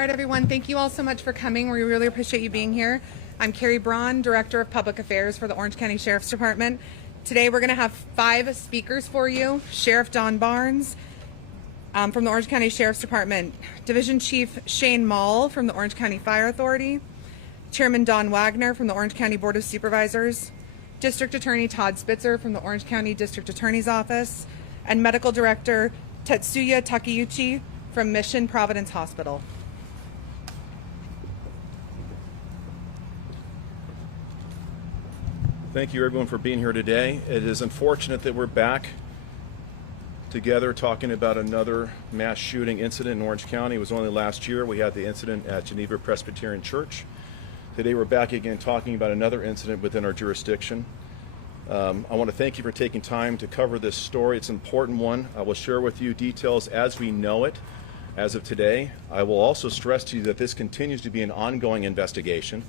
All right, everyone, thank you all so much for coming. We really appreciate you being here. I'm Carrie Braun, Director of Public Affairs for the Orange County Sheriff's Department. Today we're going to have 5 speakers for you. Sheriff Don Barnes from the Orange County Sheriff's Department, Division Chief Shane Mall from the Orange County Fire Authority, Chairman Don Wagner from the Orange County Board of Supervisors, District Attorney Todd Spitzer from the Orange County District Attorney's Office, and Medical Director Tetsuya Takeuchi from Mission Providence Hospital. Thank you everyone for being here today. It is unfortunate that we're back together talking about another mass shooting incident in Orange County. It was only last year we had the incident at Geneva Presbyterian Church. Today we're back again talking about another incident within our jurisdiction. I want to thank you for taking time to cover this story. It's an important one. I will share with you details as we know it as of today. I will also stress to you that this continues to be an ongoing investigation,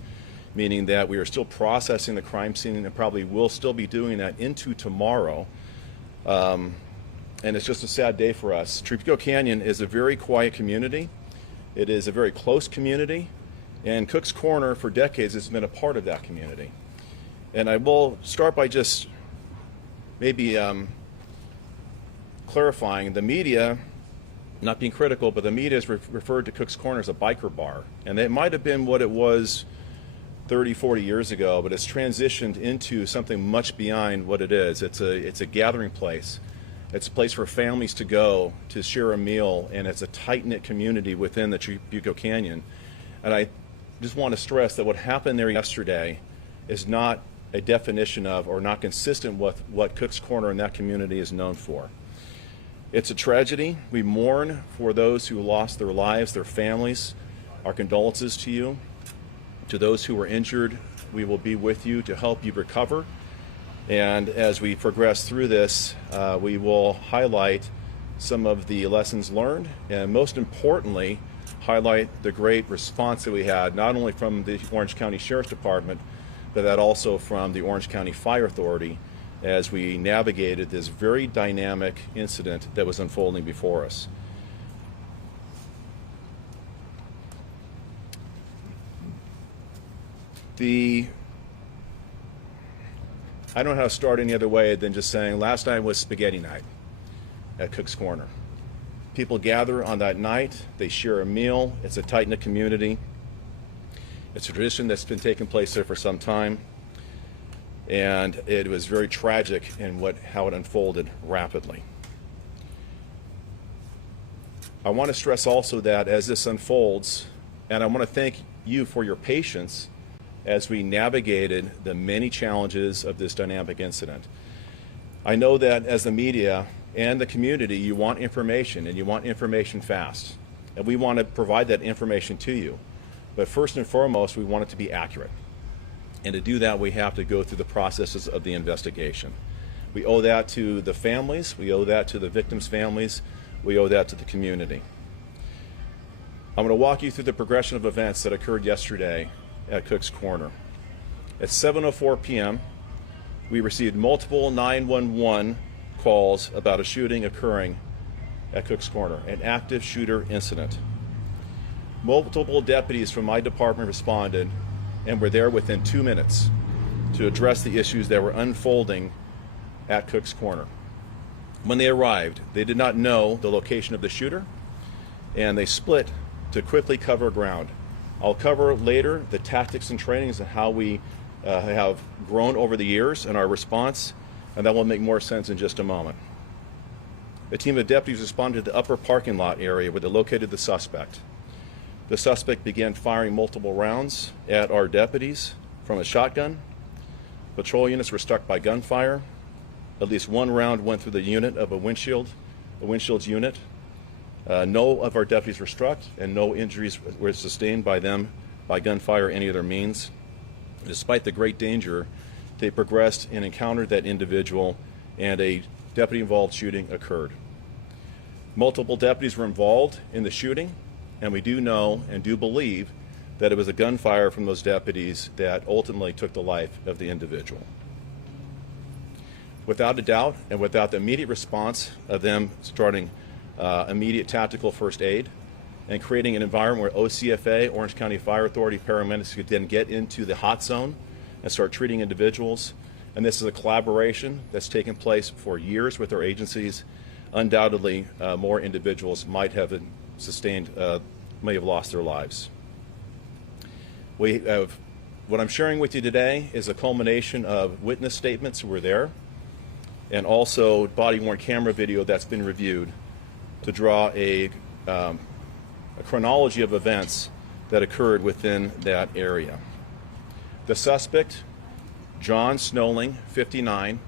meaning that we are still processing the crime scene and probably will still be doing that into tomorrow. And it's just a sad day for us. Trujillo Canyon is a very quiet community. It is a very close community, and Cook's Corner for decades has been a part of that community. And I will start by just maybe clarifying the media, not being critical, but the media has referred to Cook's Corner as a biker bar. And it might have been what it was 30, 40 years ago, but it's transitioned into something much beyond what it is. It's a gathering place. It's a place for families to go to share a meal, and it's a tight-knit community within the Trujillo Canyon. And I just want to stress that what happened there yesterday is not a definition of or not consistent with what Cook's Corner in that community is known for. It's a tragedy. We mourn for those who lost their lives, their families. Our condolences to you. To those who were injured, we will be with you to help you recover. And as we progress through this, we will highlight some of the lessons learned, and most importantly, highlight the great response that we had, not only from the Orange County Sheriff's Department, but that also from the Orange County Fire Authority as we navigated this very dynamic incident that was unfolding before us. I don't know how to start any other way than just saying last night was spaghetti night at Cook's Corner. People gather on that night, they share a meal, it's a tight-knit community. It's a tradition that's been taking place there for some time, and it was very tragic in how it unfolded rapidly. I want to stress also that as this unfolds, and I want to thank you for your patience as we navigated the many challenges of this dynamic incident. I know that as the media and the community, you want information, and you want information fast. And we want to provide that information to you. But first and foremost, we want it to be accurate. And to do that, we have to go through the processes of the investigation. We owe that to the families, we owe that to the victims' families, we owe that to the community. I'm going to walk you through the progression of events that occurred yesterday at Cook's Corner. At 7:04 p.m., we received multiple 911 calls about a shooting occurring at Cook's Corner, an active shooter incident. Multiple deputies from my department responded and were there within 2 minutes to address the issues that were unfolding at Cook's Corner. When they arrived, they did not know the location of the shooter, and they split to quickly cover ground. I'll cover later the tactics and trainings and how we have grown over the years in our response, and that will make more sense in just a moment. A team of deputies responded to the upper parking lot area where they located the suspect. The suspect began firing multiple rounds at our deputies from a shotgun. Patrol units were struck by gunfire. At least one round went through the unit of a windshield's unit. No of our deputies were struck, and no injuries were sustained by them by gunfire or any other means. Despite the great danger, they progressed and encountered that individual, and a deputy-involved shooting occurred. Multiple deputies were involved in the shooting, and we do know and do believe that it was a gunfire from those deputies that ultimately took the life of the individual. Without a doubt, and without the immediate response of them starting immediate tactical first aid and creating an environment where OCFA, Orange County Fire Authority paramedics, could then get into the hot zone and start treating individuals. And this is a collaboration that's taken place for years with our agencies. Undoubtedly, more individuals might have may have lost their lives. What I'm sharing with you today is a culmination of witness statements who were there, and also body-worn camera video that's been reviewed to draw a chronology of events that occurred within that area. The suspect, John Snowling, 59,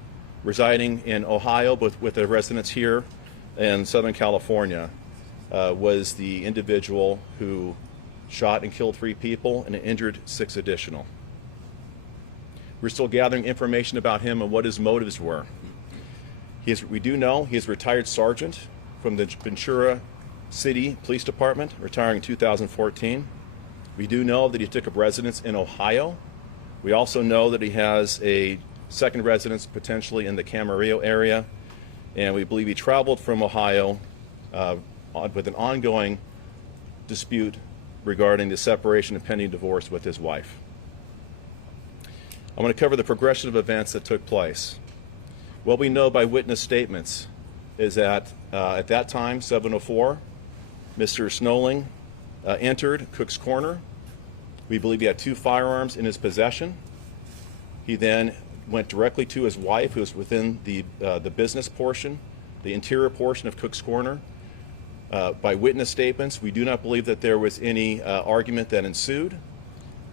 residing in Ohio but with a residence here in Southern California, was the individual who shot and killed 3 people and injured 6 additional. We're still gathering information about him and what his motives were. We do know he's a retired sergeant from the Ventura City Police Department, retiring in 2014. We do know that he took up residence in Ohio. We also know that he has a second residence potentially in the Camarillo area, and we believe he traveled from Ohio with an ongoing dispute regarding the separation and pending divorce with his wife. I want to cover the progression of events that took place. What we know by witness statements is that at that time, 7:04, Mr. Snowling entered Cook's Corner. We believe he had 2 firearms in his possession. He then went directly to his wife, who was within the business portion, the interior portion of Cook's Corner. By witness statements, we do not believe that there was any argument that ensued.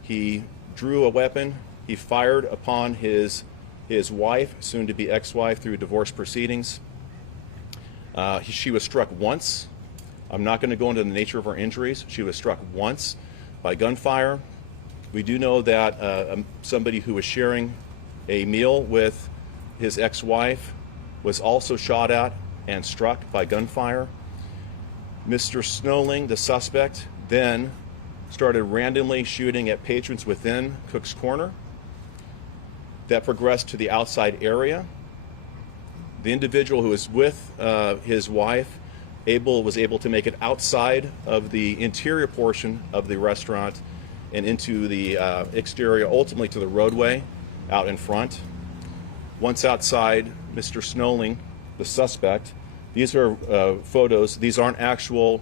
He drew a weapon. He fired upon his wife, soon to be ex-wife, through divorce proceedings. She was struck once. I'm not going to go into the nature of her injuries. She was struck once by gunfire. We do know that somebody who was sharing a meal with his ex-wife was also shot at and struck by gunfire. Mr. Snowling, the suspect, then started randomly shooting at patrons within Cook's Corner. That progressed to the outside area. The individual who was with his wife was able to make it outside of the interior portion of the restaurant and into the exterior, ultimately to the roadway out in front. Once outside, Mr. Snowling, the suspect, these are photos. These aren't actual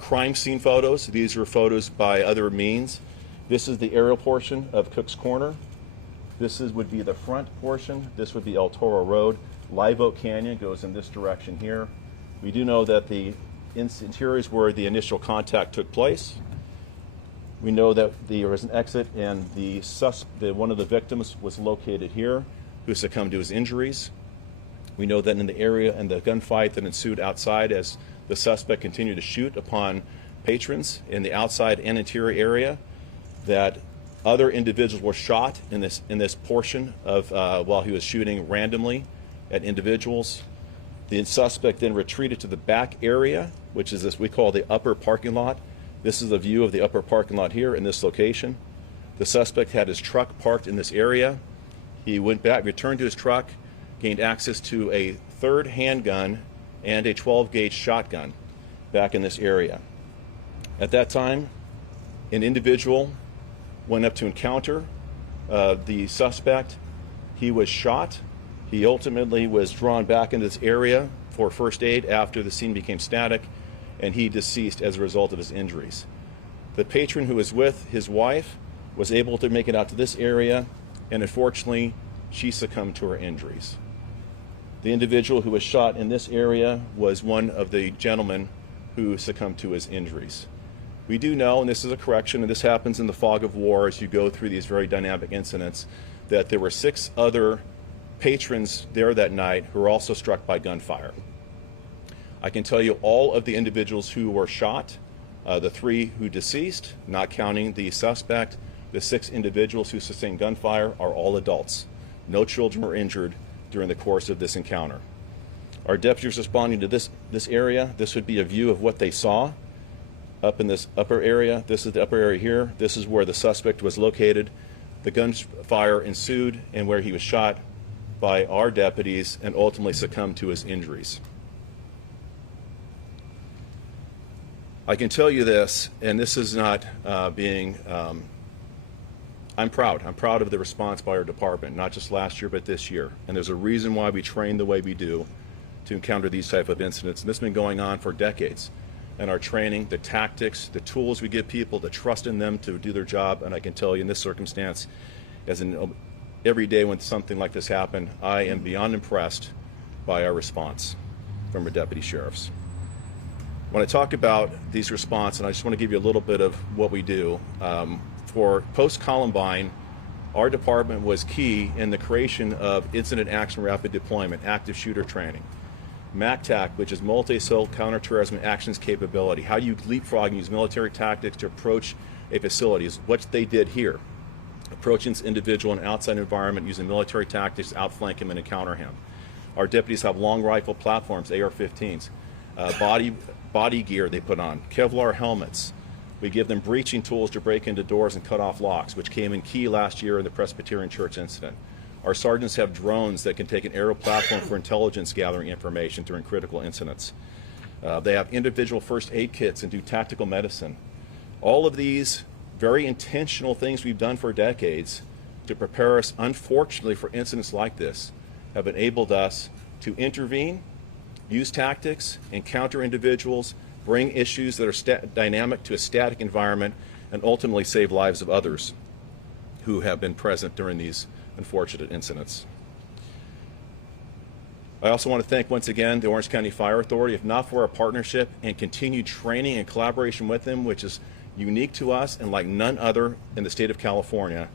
crime scene photos. These are photos by other means. This is the aerial portion of Cook's Corner. This would be the front portion. This would be El Toro Road. Live Oak Canyon goes in this direction here. We do know that the interior is where the initial contact took place. We know that there was an exit, and one of the victims was located here, who succumbed to his injuries. We know that in the area and the gunfight that ensued outside, as the suspect continued to shoot upon patrons in the outside and interior area, that other individuals were shot in this portion of while he was shooting randomly at individuals. The suspect then retreated to the back area, which is this we call the upper parking lot. This is a view of the upper parking lot here in this location. The suspect had his truck parked in this area. He went back, returned to his truck, gained access to a third handgun and a 12-gauge shotgun back in this area. At that time, an individual went up to encounter the suspect. He was shot. He ultimately was drawn back into this area for first aid after the scene became static, and he deceased as a result of his injuries. The patron who was with his wife was able to make it out to this area, and unfortunately, she succumbed to her injuries. The individual who was shot in this area was one of the gentlemen who succumbed to his injuries. We do know, and this is a correction, and this happens in the fog of war as you go through these very dynamic incidents, that there were 6 other patrons there that night who were also struck by gunfire. I can tell you all of the individuals who were shot, the 3 who deceased, not counting the suspect, the 6 individuals who sustained gunfire are all adults. No children were injured during the course of this encounter. Our deputies responding to this area, this would be a view of what they saw up in this upper area. This is the upper area here. This is where the suspect was located. The gunfire ensued and where he was shot by our deputies and ultimately succumbed to his injuries. I can tell you this, and this is not I'm proud. I'm proud of the response by our department, not just last year, but this year. And there's a reason why we train the way we do to encounter these type of incidents. And this has been going on for decades. And our training, the tactics, the tools we give people, the trust in them to do their job. And I can tell you in this circumstance, as in every day when something like this happened, I am beyond impressed by our response from our deputy sheriffs. When I talk about these response, and I just want to give you a little bit of what we do, for post-Columbine, our department was key in the creation of Incident Action Rapid Deployment, active shooter training. MACTAC, which is Multi-Assault Counterterrorism Actions Capability, how you leapfrog and use military tactics to approach a facility is what they did here. Approaching this individual in an outside environment using military tactics to outflank him and encounter him. Our deputies have long rifle platforms, AR-15s, body gear they put on, Kevlar helmets. We give them breaching tools to break into doors and cut off locks, which came in key last year in the Presbyterian Church incident. Our sergeants have drones that can take an aerial platform for intelligence gathering information during critical incidents. They have individual first aid kits and do tactical medicine. All of these very intentional things we've done for decades to prepare us, unfortunately, for incidents like this have enabled us to intervene, use tactics, encounter individuals, bring issues that are dynamic to a static environment, and ultimately save lives of others who have been present during these unfortunate incidents. I also want to thank once again the Orange County Fire Authority. If not for our partnership and continued training and collaboration with them, which is unique to us and like none other in the state of California,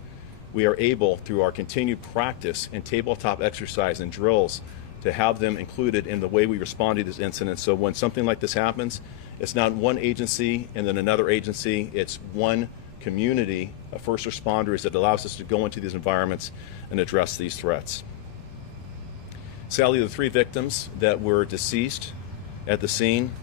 we are able, through our continued practice and tabletop exercise and drills, to have them included in the way we respond to these incidents. So when something like this happens, it's not one agency and then another agency, it's one community of first responders that allows us to go into these environments and address these threats. Sadly, the 3 victims that were deceased at the scene,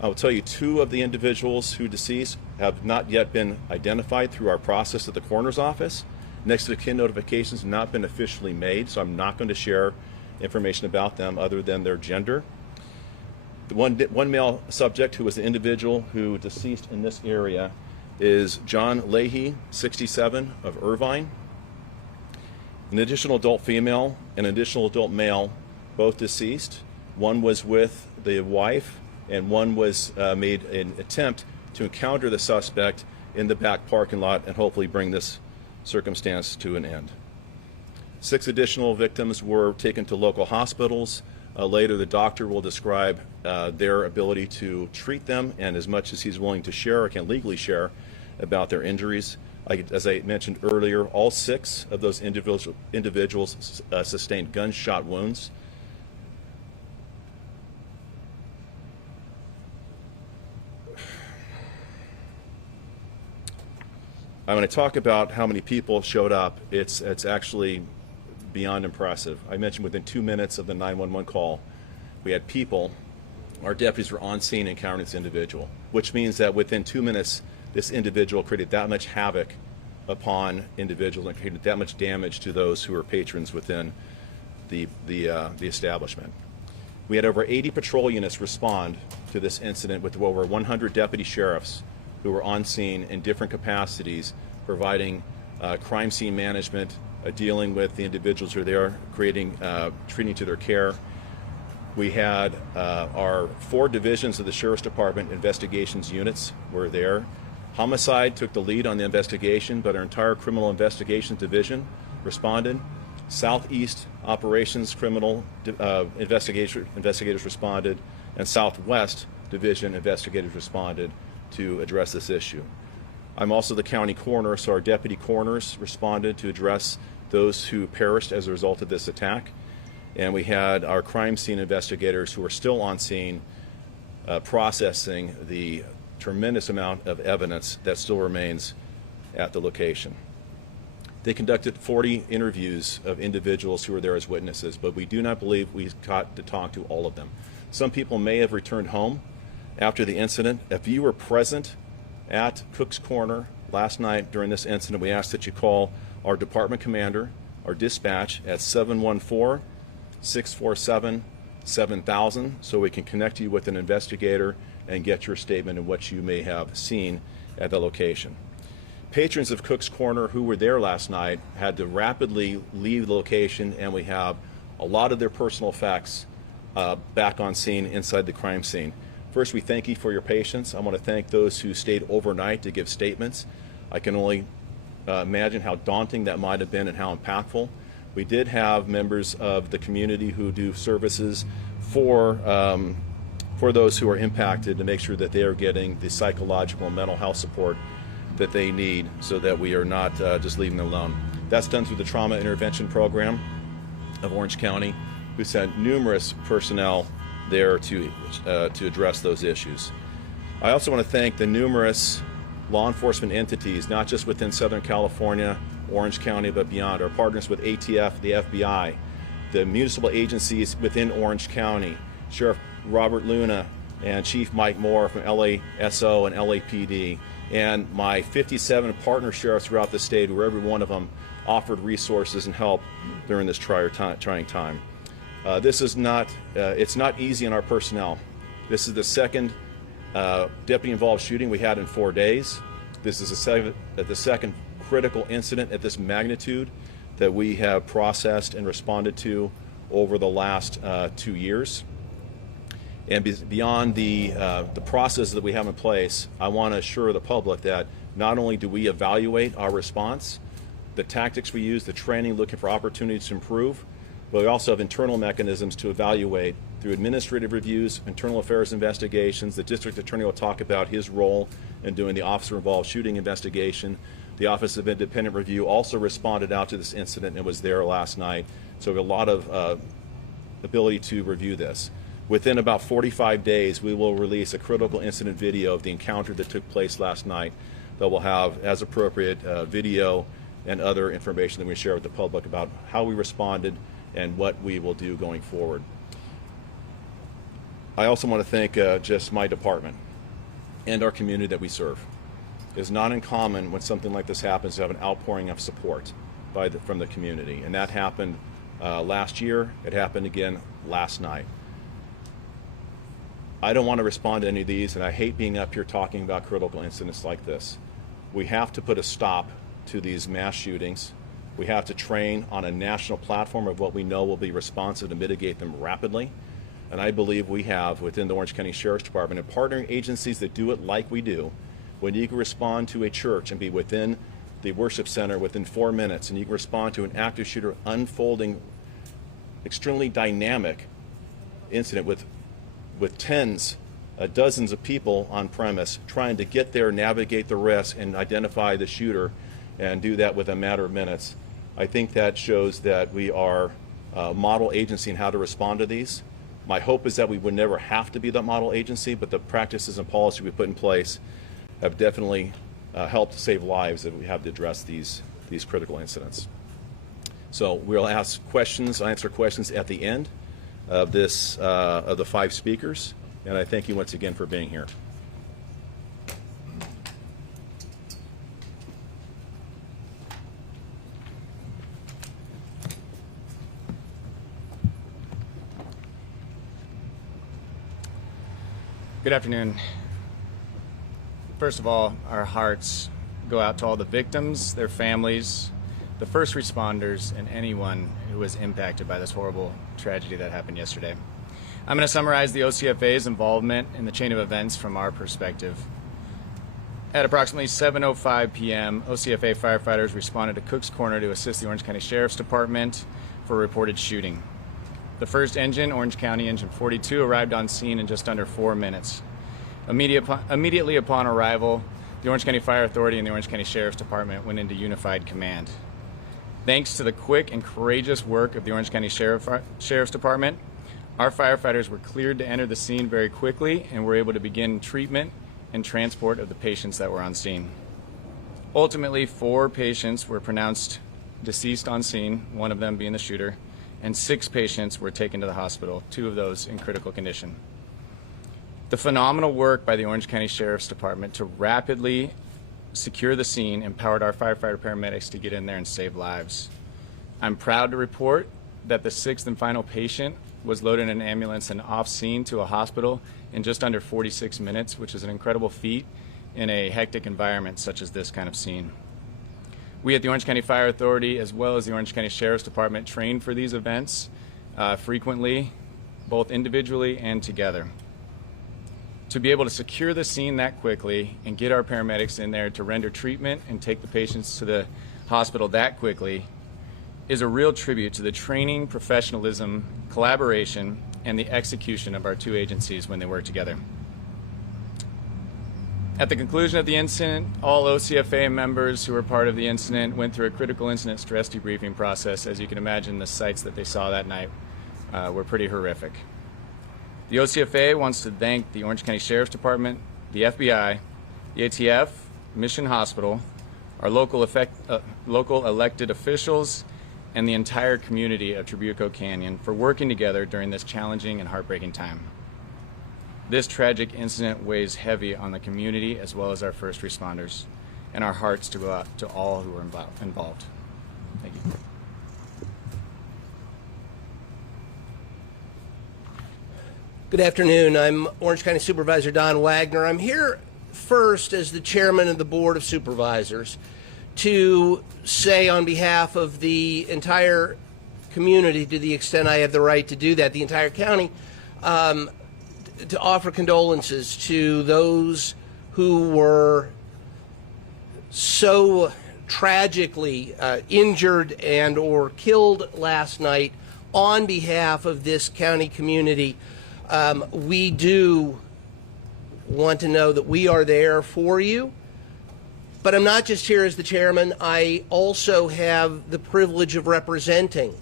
I will tell you 2 of the individuals who deceased have not yet been identified through our process at the coroner's office. Next of kin notifications have not been officially made, so I'm not going to share information about them other than their gender. The one male subject who was the individual who deceased in this area is John Leahy, 67, of Irvine. An additional adult female and an additional adult male, both deceased. One was with the wife, and one was made an attempt to encounter the suspect in the back parking lot and hopefully bring this circumstance to an end. 6 additional victims were taken to local hospitals. Later, the doctor will describe their ability to treat them, and as much as he's willing to share or can legally share about their injuries. As I mentioned earlier, all 6 of those individuals sustained gunshot wounds. When I talk about how many people showed up, it's actually beyond impressive. I mentioned within 2 minutes of the 911 call, we had people, our deputies were on scene encountering this individual, which means that within 2 minutes, this individual created that much havoc upon individuals and created that much damage to those who were patrons within the establishment. We had over 80 patrol units respond to this incident with over 100 deputy sheriffs who were on scene in different capacities, providing crime scene management, dealing with the individuals who are there, treating to their care. We had our 4 divisions of the Sheriff's Department investigations units were there. Homicide took the lead on the investigation, but our entire criminal investigations division responded. Southeast operations criminal investigators responded, and Southwest division investigators responded to address this issue. I'm also the county coroner, so our deputy coroners responded to address those who perished as a result of this attack. And we had our crime scene investigators who are still on scene processing the tremendous amount of evidence that still remains at the location. They conducted 40 interviews of individuals who were there as witnesses, but we do not believe we got to talk to all of them. Some people may have returned home after the incident. If you were present at Cook's Corner last night during this incident, we ask that you call our department commander, our dispatch at 714-647-7000 so we can connect you with an investigator and get your statement of what you may have seen at the location. Patrons of Cook's Corner who were there last night had to rapidly leave the location, and we have a lot of their personal effects back on scene inside the crime scene. First, we thank you for your patience. I want to thank those who stayed overnight to give statements. I can only imagine how daunting that might have been and how impactful. We did have members of the community who do services for those who are impacted to make sure that they are getting the psychological and mental health support that they need, so that we are not just leaving them alone. That's done through the Trauma Intervention Program of Orange County, who sent numerous personnel there to address those issues. I also want to thank the numerous law enforcement entities, not just within Southern California, Orange County, but beyond. Our partners with ATF, the FBI, the municipal agencies within Orange County, Sheriff Robert Luna and Chief Mike Moore from LASO and LAPD, and my 57 partner sheriffs throughout the state, where every one of them offered resources and help during this trying time. This is not, it's not easy on our personnel. This is the second deputy-involved shooting we had in 4 days. This is the second critical incident at this magnitude that we have processed and responded to over the last 2 years. And beyond the process that we have in place, I want to assure the public that not only do we evaluate our response, the tactics we use, the training, looking for opportunities to improve, but we also have internal mechanisms to evaluate through administrative reviews, internal affairs investigations. The district attorney will talk about his role in doing the officer-involved shooting investigation. The Office of Independent Review also responded out to this incident and was there last night. So we have a lot of ability to review this. Within about 45 days, we will release a critical incident video of the encounter that took place last night that will have, as appropriate, video and other information that we share with the public about how we responded and what we will do going forward. I also want to thank just my department and our community that we serve. It's not uncommon when something like this happens to have an outpouring of support from the community, and that happened last year. It happened again last night. I don't want to respond to any of these, and I hate being up here talking about critical incidents like this. We have to put a stop to these mass shootings. We have to train on a national platform of what we know will be responsive to mitigate them rapidly. And I believe we have, within the Orange County Sheriff's Department, and partnering agencies that do it like we do, when you can respond to a church and be within the worship center within 4 minutes, and you can respond to an active shooter unfolding extremely dynamic incident with tens, dozens of people on premise trying to get there, navigate the risk, and identify the shooter, and do that with a matter of minutes. I think that shows that we are a model agency in how to respond to these. My hope is that we would never have to be that model agency, but the practices and policy we put in place have definitely helped save lives that we have to address these critical incidents. So we'll answer questions at the end of this of the 5 speakers, and I thank you once again for being here. Good afternoon. First of all, our hearts go out to all the victims, their families, the first responders, and anyone who was impacted by this horrible tragedy that happened yesterday. I'm going to summarize the OCFA's involvement in the chain of events from our perspective. At approximately 7:05 p.m., OCFA firefighters responded to Cook's Corner to assist the Orange County Sheriff's Department for a reported shooting. The first engine, Orange County Engine 42, arrived on scene in just under 4 minutes. Immediately upon arrival, the Orange County Fire Authority and the Orange County Sheriff's Department went into unified command. Thanks to the quick and courageous work of the Orange County Sheriff's Department, our firefighters were cleared to enter the scene very quickly and were able to begin treatment and transport of the patients that were on scene. Ultimately, 4 patients were pronounced deceased on scene, one of them being the shooter, and 6 patients were taken to the hospital, 2 of those in critical condition. The phenomenal work by the Orange County Sheriff's Department to rapidly secure the scene empowered our firefighter paramedics to get in there and save lives. I'm proud to report that the 6th and final patient was loaded in an ambulance and off scene to a hospital in just under 46 minutes, which is an incredible feat in a hectic environment such as this kind of scene. We at the Orange County Fire Authority, as well as the Orange County Sheriff's Department, train for these events frequently, both individually and together. To be able to secure the scene that quickly and get our paramedics in there to render treatment and take the patients to the hospital that quickly is a real tribute to the training, professionalism, collaboration, and the execution of our two agencies when they work together. At the conclusion of the incident, all OCFA members who were part of the incident went through a critical incident stress debriefing process. As you can imagine, the sights that they saw that night were pretty horrific. The OCFA wants to thank the Orange County Sheriff's Department, the FBI, the ATF, Mission Hospital, our local elected officials, and the entire community of Trabuco Canyon for working together during this challenging and heartbreaking time. This tragic incident weighs heavy on the community as well as our first responders, and our hearts to go out to all who were involved. Thank you. Good afternoon. I'm Orange County Supervisor Don Wagner. I'm here first as the chairman of the Board of Supervisors to say on behalf of the entire community, to the extent I have the right to do that, the entire county, to offer condolences to those who were so tragically injured and or killed last night on behalf of this county community. We do want to know that we are there for you. But I'm not just here as the chairman. I also have the privilege of representing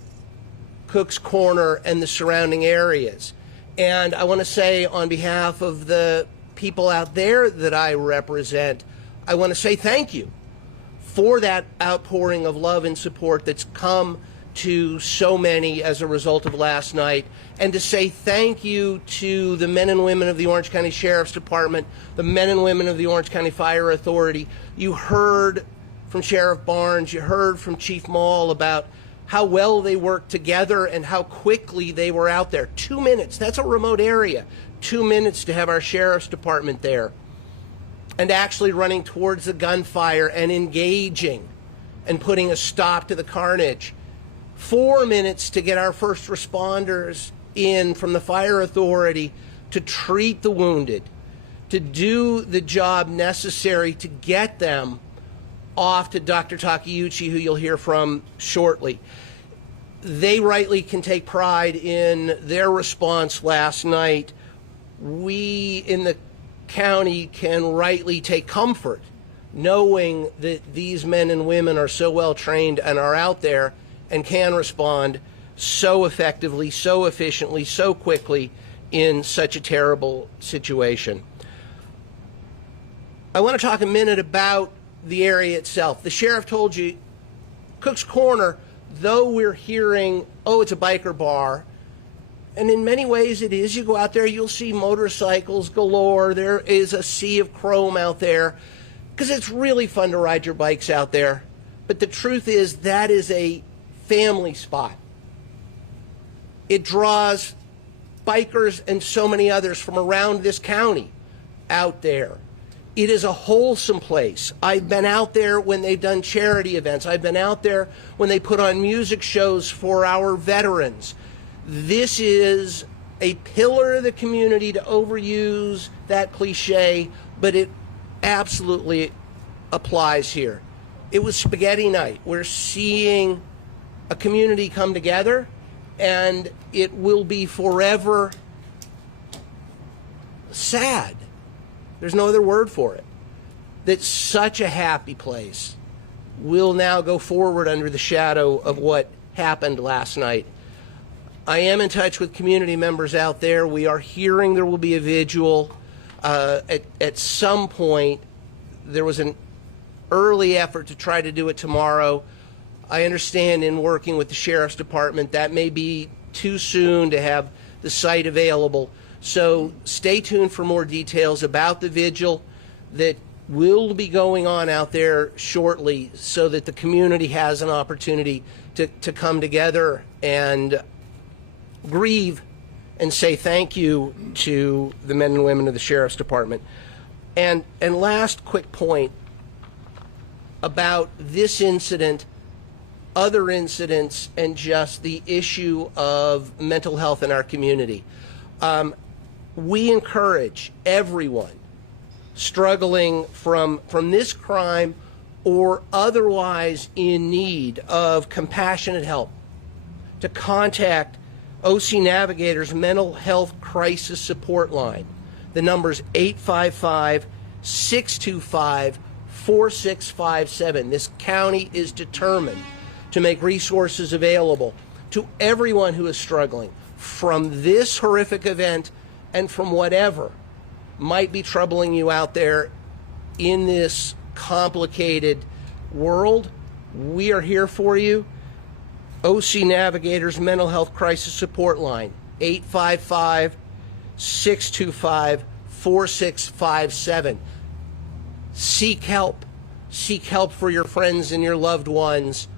Cook's Corner and the surrounding areas. And I want to say on behalf of the people out there that I represent, I want to say thank you for that outpouring of love and support that's come to so many as a result of last night, and to say thank you to the men and women of the Orange County Sheriff's Department, the men and women of the Orange County Fire Authority. You heard from Sheriff Barnes, you heard from Chief Mall about how well they worked together and how quickly they were out there. 2 minutes, that's a remote area. 2 minutes to have our Sheriff's Department there and actually running towards the gunfire and engaging and putting a stop to the carnage. 4 minutes to get our first responders in from the fire authority to treat the wounded, to do the job necessary to get them off to Dr. Takeuchi, who you'll hear from shortly. They rightly can take pride in their response last night. We in the county can rightly take comfort knowing that these men and women are so well trained and are out there and can respond so effectively, so efficiently, so quickly in such a terrible situation. I want to talk a minute about the area itself. The sheriff told you, Cook's Corner, though we're hearing, oh, it's a biker bar, and in many ways it is. You go out there, you'll see motorcycles galore. There is a sea of chrome out there because it's really fun to ride your bikes out there. But the truth is that is a family spot. It draws bikers and so many others from around this county out there. It is a wholesome place. I've been out there when they've done charity events. I've been out there when they put on music shows for our veterans. This is a pillar of the community, to overuse that cliche, but it absolutely applies here. It was spaghetti night. We're seeing a community come together, and it will be forever sad. There's no other word for it. That such a happy place will now go forward under the shadow of what happened last night. I am in touch with community members out there. We are hearing there will be a vigil. At some point, there was an early effort to try to do it tomorrow. I understand in working with the Sheriff's Department that may be too soon to have the site available. So stay tuned for more details about the vigil that will be going on out there shortly, so that the community has an opportunity to come together and grieve and say thank you to the men and women of the Sheriff's Department. And last quick point about this incident, other incidents, and just the issue of mental health in our community. We encourage everyone struggling from this crime or otherwise in need of compassionate help to contact OC Navigator's Mental Health Crisis Support Line. The number's 855-625-4657. This county is determined to make resources available to everyone who is struggling from this horrific event and from whatever might be troubling you out there in this complicated world. We are here for you. OC Navigator's Mental Health Crisis Support Line, 855-625-4657. Seek help. Seek help for your friends and your loved ones.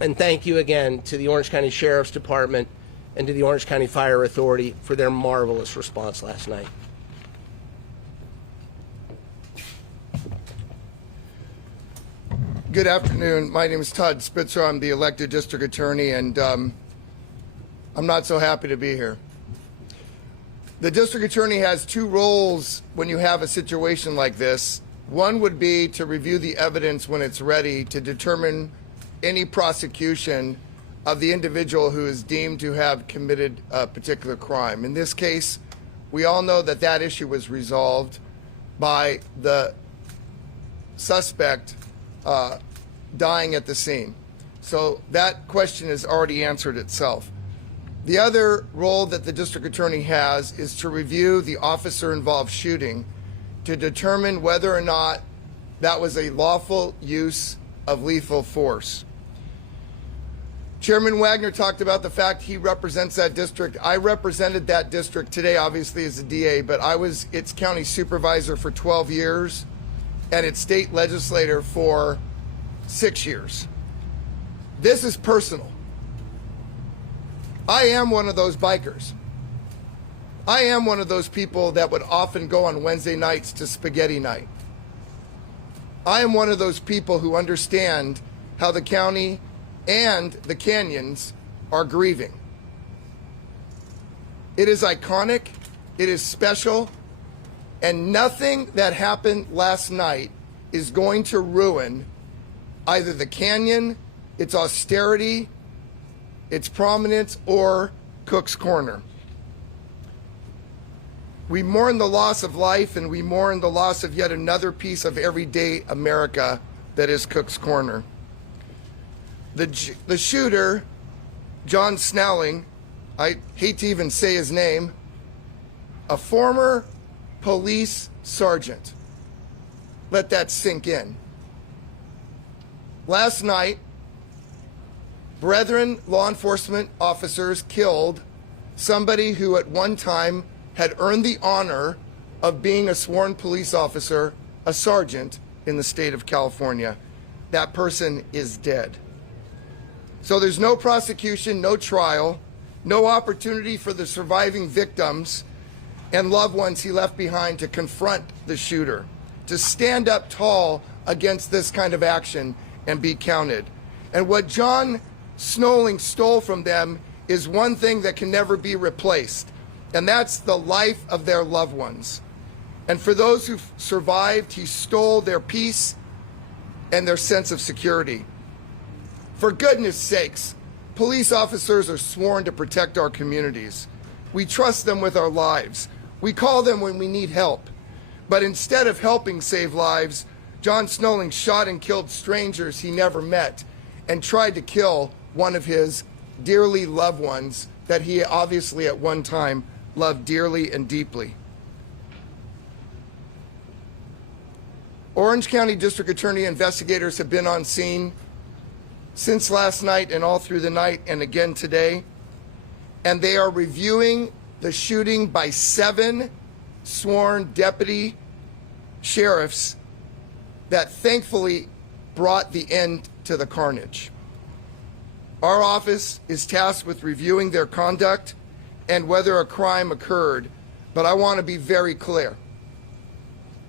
And thank you again to the Orange County Sheriff's Department and to the Orange County Fire Authority for their marvelous response last night. Good afternoon. My name is Todd Spitzer. I'm the elected district attorney, and I'm not so happy to be here. The district attorney has two roles when you have a situation like this. One would be to review the evidence when it's ready to determine any prosecution of the individual who is deemed to have committed a particular crime. In this case, we all know that that issue was resolved by the suspect dying at the scene. So that question has already answered itself. The other role that the district attorney has is to review the officer-involved shooting to determine whether or not that was a lawful use of lethal force. Chairman Wagner talked about the fact he represents that district. I represented that district today, obviously, as a DA, but I was its county supervisor for 12 years and its state legislator for 6 years. This is personal. I am one of those bikers. I am one of those people that would often go on Wednesday nights to spaghetti night. I am one of those people who understand how the county and the canyons are grieving. It is iconic, it is special, and nothing that happened last night is going to ruin either the canyon, its austerity, its prominence, or Cook's Corner. We mourn the loss of life, and we mourn the loss of yet another piece of everyday America that is Cook's Corner. The shooter, John Snelling, I hate to even say his name, a former police sergeant. Let that sink in. Last night, brethren law enforcement officers killed somebody who at one time had earned the honor of being a sworn police officer, a sergeant in the state of California. That person is dead. So there's no prosecution, no trial, no opportunity for the surviving victims and loved ones he left behind to confront the shooter, to stand up tall against this kind of action and be counted. And what John Snelling stole from them is one thing that can never be replaced, and that's the life of their loved ones. And for those who survived, he stole their peace and their sense of security. For goodness sakes, police officers are sworn to protect our communities. We trust them with our lives. We call them when we need help. But instead of helping save lives, John Snelling shot and killed strangers he never met and tried to kill one of his dearly loved ones that he obviously at one time loved dearly and deeply. Orange County District Attorney investigators have been on scene since last night and all through the night and again today, and they are reviewing the shooting by 7 sworn deputy sheriffs that thankfully brought the end to the carnage. Our office is tasked with reviewing their conduct and whether a crime occurred, but I want to be very clear,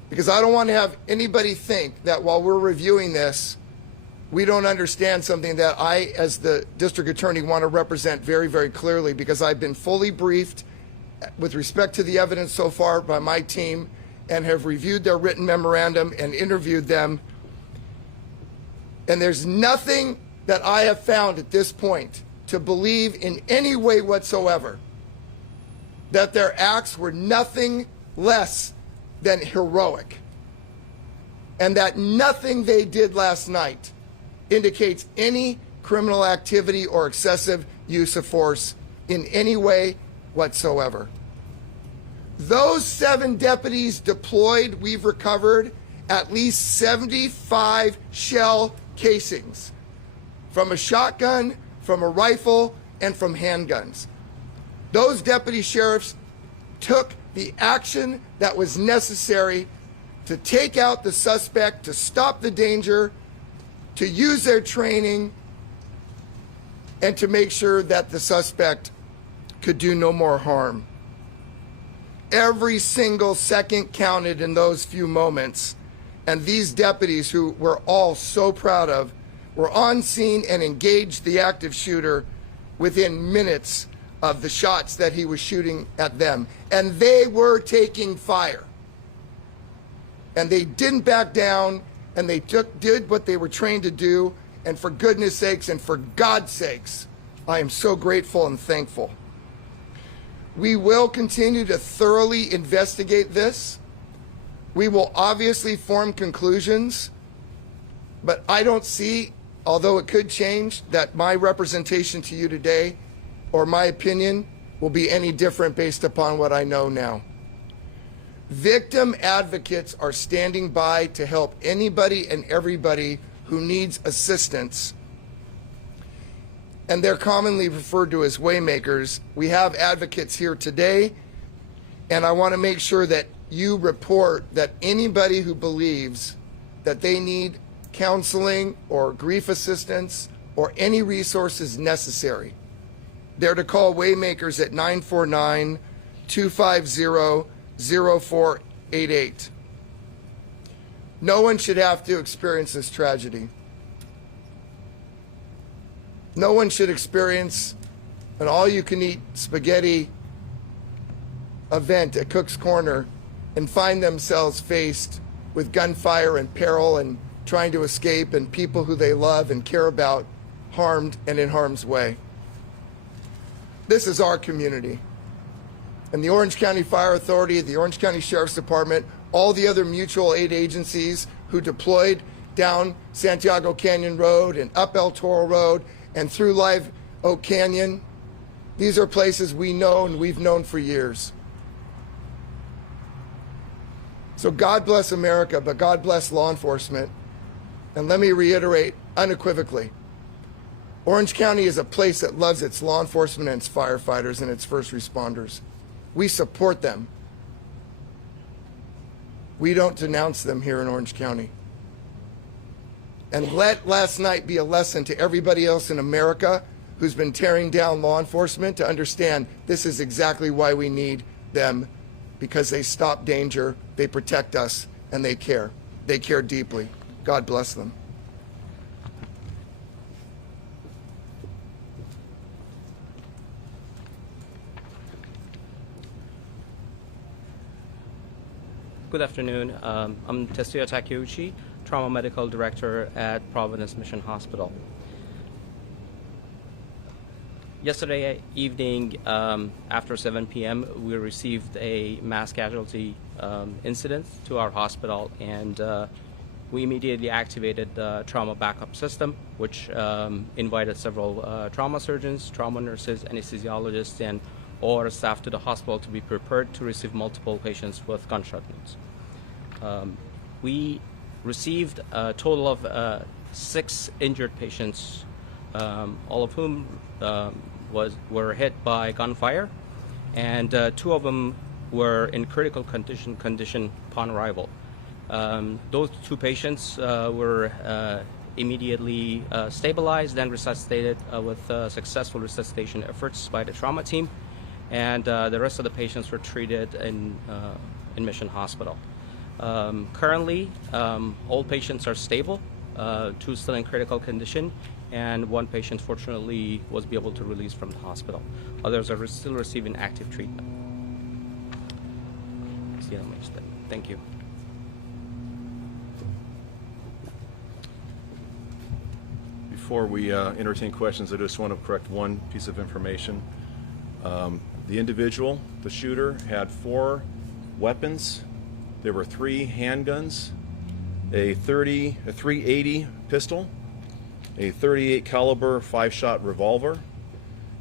because I don't want to have anybody think that while we're reviewing this, we don't understand something that I, as the district attorney, want to represent very, very clearly, because I've been fully briefed with respect to the evidence so far by my team and have reviewed their written memorandum and interviewed them. And there's nothing that I have found at this point to believe in any way whatsoever that their acts were nothing less than heroic, and that nothing they did last night indicates any criminal activity or excessive use of force in any way whatsoever. Those 7 deputies deployed, we've recovered at least 75 shell casings from a shotgun, from a rifle, and from handguns. Those deputy sheriffs took the action that was necessary to take out the suspect, to stop the danger, to use their training, and to make sure that the suspect could do no more harm. Every single second counted in those few moments, and these deputies, who we're all so proud of, were on scene and engaged the active shooter within minutes of the shots that he was shooting at them. And they were taking fire. And they didn't back down, and they did what they were trained to do. And for goodness sakes and for God's sakes, I am so grateful and thankful. We will continue to thoroughly investigate this. We will obviously form conclusions, but I don't see, although it could change, that my representation to you today or my opinion will be any different based upon what I know now. Victim advocates are standing by to help anybody and everybody who needs assistance, and they're commonly referred to as waymakers. We have advocates here today, and I want to make sure that you report that anybody who believes that they need counseling or grief assistance or any resources necessary, they're to call Waymakers at 949-250-0488. No one should have to experience this tragedy. No one should experience an all-you-can-eat spaghetti event at Cook's Corner and find themselves faced with gunfire and peril and trying to escape, and people who they love and care about harmed and in harm's way. This is our community. And the Orange County Fire Authority, the Orange County Sheriff's Department, all the other mutual aid agencies who deployed down Santiago Canyon Road and up El Toro Road and through Live Oak Canyon, these are places we know and we've known for years. So God bless America, but God bless law enforcement. And let me reiterate unequivocally, Orange County is a place that loves its law enforcement and its firefighters and its first responders. We support them. We don't denounce them here in Orange County. And let last night be a lesson to everybody else in America who's been tearing down law enforcement to understand this is exactly why we need them, because they stop danger, they protect us, and they care. They care deeply. God bless them. Good afternoon. I'm Tetsuya Takeuchi, Trauma Medical Director at Providence Mission Hospital. Yesterday evening, after 7 p.m., we received a mass casualty incident to our hospital, and we immediately activated the trauma backup system, which invited several trauma surgeons, trauma nurses, anesthesiologists, and all our staff to the hospital to be prepared to receive multiple patients with gunshot wounds. We received a total of 6 injured patients, all of whom were hit by gunfire, and 2 of them were in critical condition upon arrival. Those 2 patients were immediately stabilized and resuscitated with successful resuscitation efforts by the trauma team. and the rest of the patients were treated in Mission Hospital. Currently, all patients are stable, 2 still in critical condition, and 1 patient fortunately was able to release from the hospital. Others are still receiving active treatment. That's the end of my statement. Thank you. Before we entertain questions, I just want to correct one piece of information. The individual, the shooter, had 4 weapons. There were 3 handguns, a 380 pistol, a 38 caliber 5-shot revolver,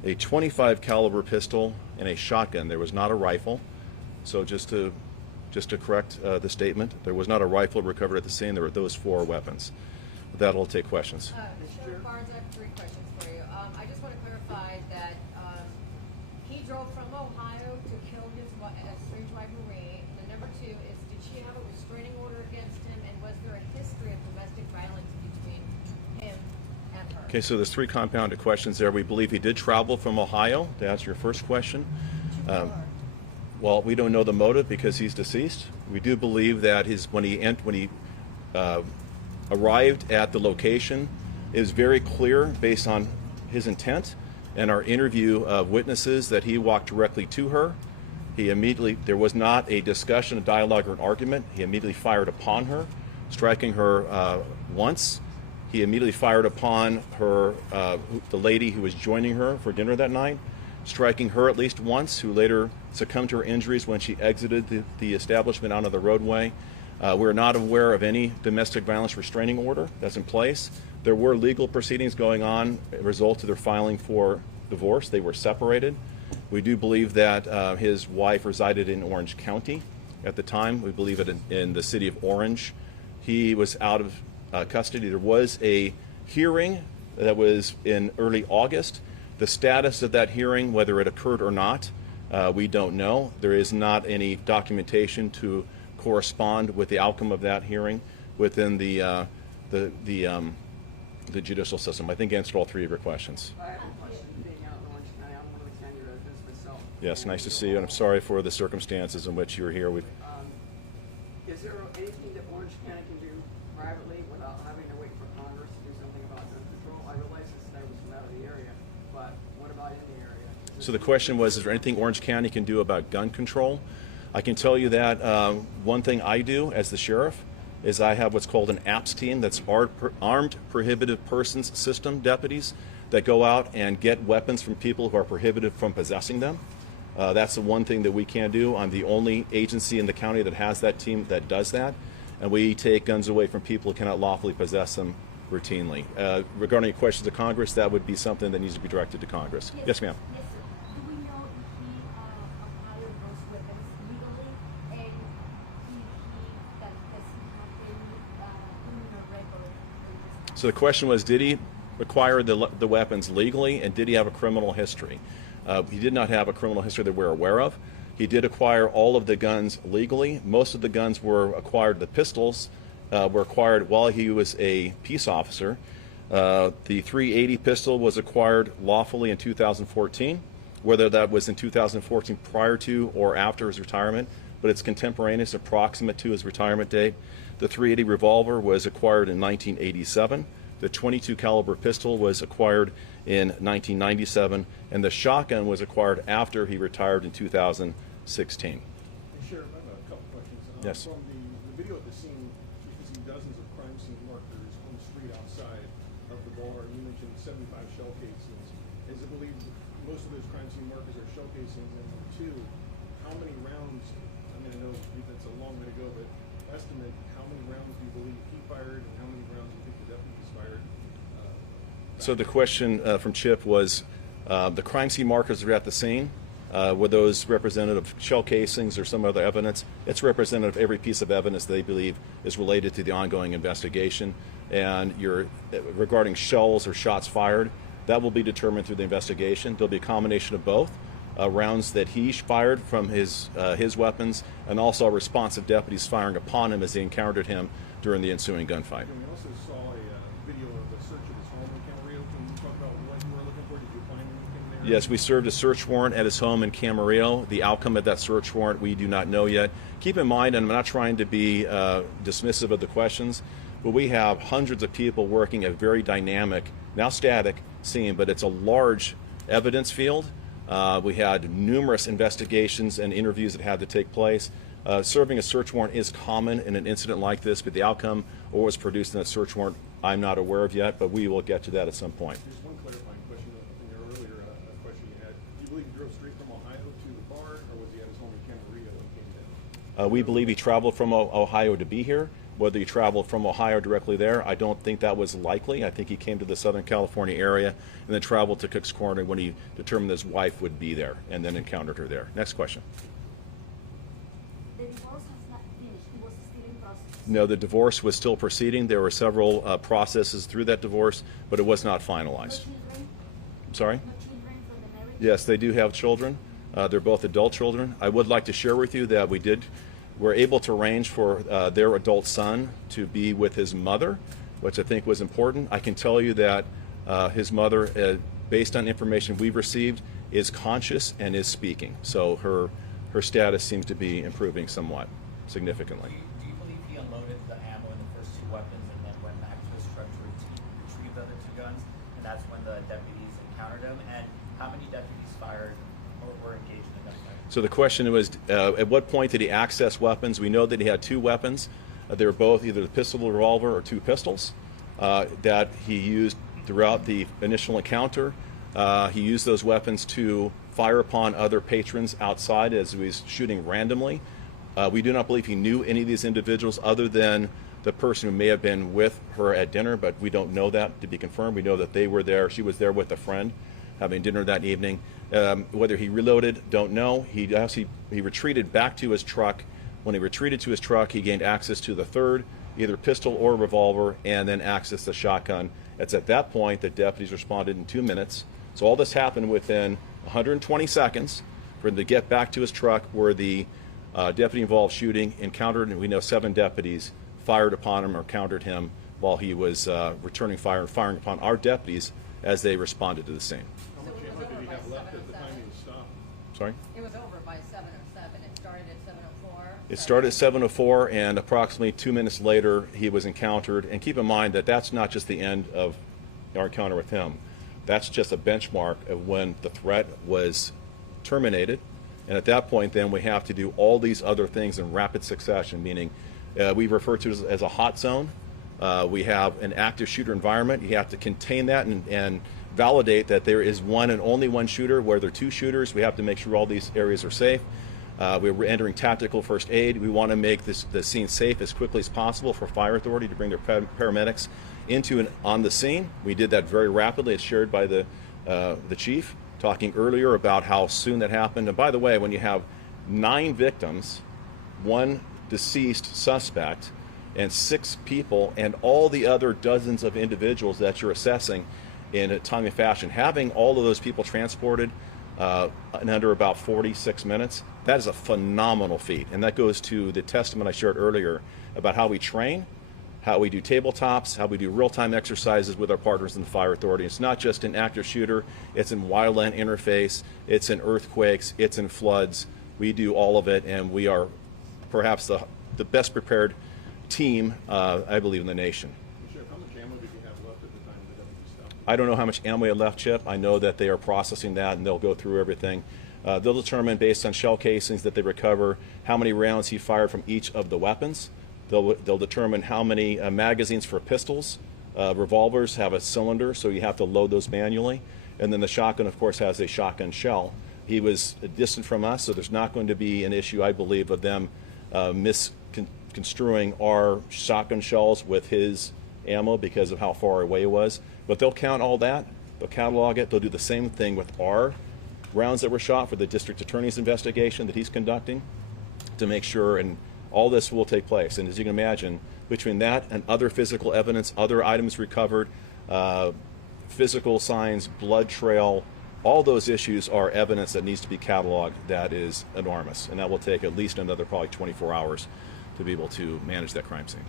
a 25 caliber pistol, and a shotgun. There was not a rifle. So just to correct the statement, there was not a rifle recovered at the scene. There were those 4 weapons. With that, I'll take questions. Sheriff Barnes, I have 3 questions for you. I just want to clarify that he drove from Ohio to kill his estranged wife Marie. And number 2 is, did she have a restraining order against him, and was there a history of domestic violence between him and her? Okay, so there's 3 compounded questions there. We believe he did travel from Ohio, to answer your first question. Well, we don't know the motive because he's deceased. We do believe that when he arrived at the location, it was very clear based on his intent and our interview of witnesses that he walked directly to her. There was not a discussion, a dialogue, or an argument. He immediately fired upon her, striking her once. He immediately fired upon her, the lady who was joining her for dinner that night, striking her at least once, who later succumbed to her injuries when she exited the establishment onto the roadway. We're not aware of any domestic violence restraining order that's in place. There were legal proceedings going on as a result of their filing for divorce. They were separated. We do believe that his wife resided in Orange County at the time. We believe it in the city of Orange. He was out of custody. There was a hearing that was in early August. The status of that hearing, whether it occurred or not, we don't know. There is not any documentation to correspond with the outcome of that hearing within the judicial system. I think I answered all 3 of your questions. I have a question. Being out in Orange County, I'm one of the county residents myself. Yes, nice to see you, and I'm sorry for the circumstances in which you were here. Is there anything that Orange County can do privately without having to wait for Congress to do something about gun control? I realize this guy was from out of the area, but what about in the area? So the question was, is there anything Orange County can do about gun control? I can tell you that one thing I do as the sheriff is I have what's called an APS team, that's Armed Prohibited Persons System deputies that go out and get weapons from people who are prohibited from possessing them. That's the one thing that we can do. I'm the only agency in the county that has that team that does that. And we take guns away from people who cannot lawfully possess them routinely. Regarding your questions to Congress, that would be something that needs to be directed to Congress. Yes, ma'am. Yes, sir. Do we know if he acquired those weapons legally, and if that has happened in a regular basis? So the question was, did he acquire the weapons legally, and did he have a criminal history? He did not have a criminal history that we're aware of. He did acquire all of the guns legally. Most of the guns were acquired, the pistols were acquired while he was a peace officer. The 380 pistol was acquired lawfully in 2014, whether that was in 2014 prior to or after his retirement, but it's contemporaneous, approximate to his retirement date. The 380 revolver was acquired in 1987. The 22 caliber pistol was acquired in 1997, and the shotgun was acquired after he retired in 2016. Hey, Sheriff, I have a couple questions. Yes. From the video at the scene, you can see dozens of crime scene markers on the street outside of the bar. You mentioned 75 shell casings. Is it believed most of those crime scene markers are shell casings? And number 2, how many rounds, I mean, I know that's a long way to go, but estimate how many rounds do you believe he fired, and how many rounds do you think the deputies fired? So the question from Chip was, the crime scene markers that were at the scene, were those representative of shell casings or some other evidence? It's representative of every piece of evidence they believe is related to the ongoing investigation. And regarding shells or shots fired, that will be determined through the investigation. There'll be a combination of both. Rounds that he fired from his weapons, and also responsive deputies firing upon him as they encountered him during the ensuing gunfight. And we also saw a video of the search of his home in Camarillo. Can you talk about what you were looking for? Did you find anything there? Yes, we served a search warrant at his home in Camarillo. The outcome of that search warrant we do not know yet. Keep in mind, and I'm not trying to be dismissive of the questions, but we have hundreds of people working a very dynamic, now static scene, but it's a large evidence field. We had numerous investigations and interviews that had to take place. Serving a search warrant is common in an incident like this, but the outcome or what was produced in that search warrant I'm not aware of yet, but we will get to that at some point. There's one clarifying question from your earlier question you had. Do you believe he drove straight from Ohio to the bar, or was he at his home in Camarillo when he came down? We believe he traveled from Ohio to be here. Whether he traveled from Ohio directly there, I don't think that was likely. I think he came to the Southern California area and then traveled to Cook's Corner when he determined his wife would be there and then encountered her there. Next question. The divorce has not finished. It was still in process. No, the divorce was still proceeding. There were several processes through that divorce, but it was not finalized. No children? I'm sorry? No children from the marriage? Yes, they do have children. They're both adult children. I would like to share with you that we're able to arrange for their adult son to be with his mother, which I think was important. I can tell you that his mother, based on information we've received, is conscious and is speaking. So her status seems to be improving somewhat, significantly. Do you believe he unloaded the ammo in the first two weapons and then went back to his truck to retrieve the other two guns, and that's when the deputies encountered him? And how many deputies fired or were engaged in the gunfight? So the question was, at what point did he access weapons? We know that he had two weapons. They were both either the pistol or revolver or two pistols that he used throughout the initial encounter. He used those weapons to fire upon other patrons outside as he was shooting randomly. We do not believe he knew any of these individuals other than the person who may have been with her at dinner, but we don't know that to be confirmed. We know that they were there. She was there with a friend having dinner that evening. Whether he reloaded, don't know. He retreated back to his truck. When he retreated to his truck, he gained access to the third, either pistol or revolver, and then accessed the shotgun. It's at that point that deputies responded in 2 minutes. So all this happened within 120 seconds for him to get back to his truck where the deputy involved shooting encountered, and we know 7 deputies fired upon him or countered him while he was returning fire and firing upon our deputies as they responded to the scene. How much ammo did he have left at the time he was stopped? Sorry? It was over by 7:07. It started at 7:04. It started at 7:04, and approximately 2 minutes later, he was encountered. And keep in mind that that's not just the end of our encounter with him. That's just a benchmark of when the threat was terminated. And at that point, then we have to do all these other things in rapid succession, meaning we refer to it as a hot zone. We have an active shooter environment. You have to contain that and validate that there is one and only one shooter. Where there are 2 shooters, we have to make sure all these areas are safe. We're entering tactical first aid. We want to make the scene safe as quickly as possible for fire authority to bring their paramedics into and on the scene. We did that very rapidly. It's shared by the chief, talking earlier about how soon that happened. And by the way, when you have 9 victims, 1 deceased suspect, and 6 people, and all the other dozens of individuals that you're assessing in a timely fashion, having all of those people transported in under about 46 minutes, that is a phenomenal feat. And that goes to the testament I shared earlier about how we train, how we do tabletops, how we do real-time exercises with our partners in the fire authority. It's not just an active shooter, it's in wildland interface, it's in earthquakes, it's in floods. We do all of it, and we are perhaps the best prepared team, I believe, in the nation. Sheriff, how much ammo did you have left at the time the deputy stopped? I don't know how much ammo he had left, Chip. I know that they are processing that, and they'll go through everything. They'll determine, based on shell casings that they recover, how many rounds he fired from each of the weapons. They'll determine how many magazines for pistols. Revolvers have a cylinder, so you have to load those manually. And then the shotgun, of course, has a shotgun shell. He was distant from us, so there's not going to be an issue, I believe, of them misconstruing our shotgun shells with his ammo because of how far away it was. But they'll count all that. They'll catalog it. They'll do the same thing with our rounds that were shot for the district attorney's investigation that he's conducting to make sure, and all this will take place. And as you can imagine, between that and other physical evidence, other items recovered, physical signs, blood trail, all those issues are evidence that needs to be cataloged that is enormous. And that will take at least another probably 24 hours to be able to manage that crime scene.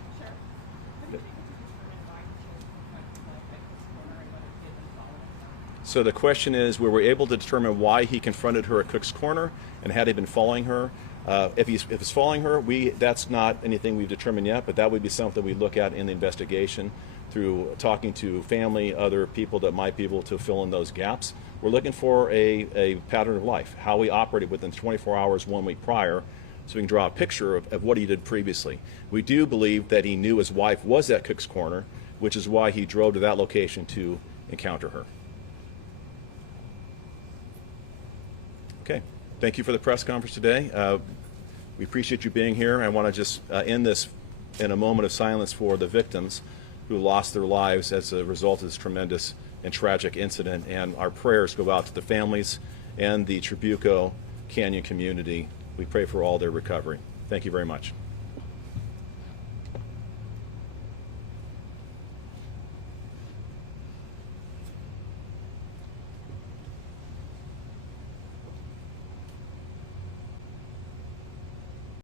So the question is, we were able to determine why he confronted her at Cook's Corner, and had he been following her. If he's following her, that's not anything we've determined yet, but that would be something we look at in the investigation through talking to family, other people that might be able to fill in those gaps. We're looking for a pattern of life, how he operated within 24 hours 1 week prior, so we can draw a picture of what he did previously. We do believe that he knew his wife was at Cook's Corner, which is why he drove to that location to encounter her. Okay, thank you for the press conference today. We appreciate you being here. I want to just end this in a moment of silence for the victims who lost their lives as a result of this tremendous and tragic incident, and our prayers go out to the families and the Trabuco Canyon community. We pray for all their recovery. Thank you very much.